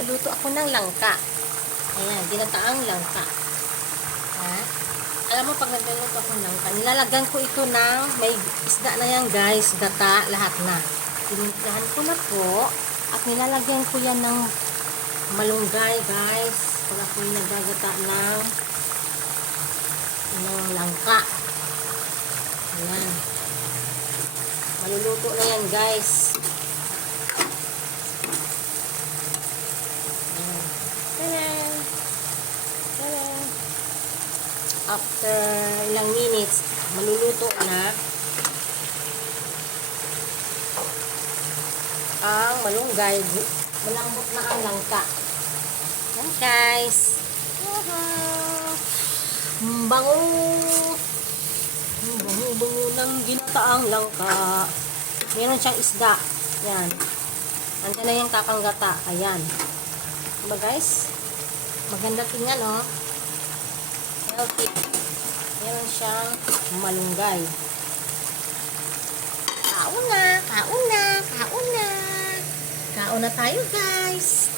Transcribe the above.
Luto ako ng langka. Ayan, ginataang langka. Ha? Alam mo, pag nagluluto ako ng langka, nilalagyan ko ito ng, may isda na yan guys, gata, lahat na. Tinimplahan ko na po, at nilalagyan ko yan ng malunggay guys. Pag ako yung nagagata ng langka. Ayan. Maluluto na yan guys. After ilang minutes, maluluto na ang malunggay. Malambot na ang langka. Yan guys. Bango. Bango ng ginataang langka. Meron siyang isda. Yan. Andiyan na yung kakanggata. Ayan. Diba guys? Maganda tingnan oh. Healthy. Meron siyang malunggay. Kaon na. Kaon na. Kaon na. Kaon na tayo guys.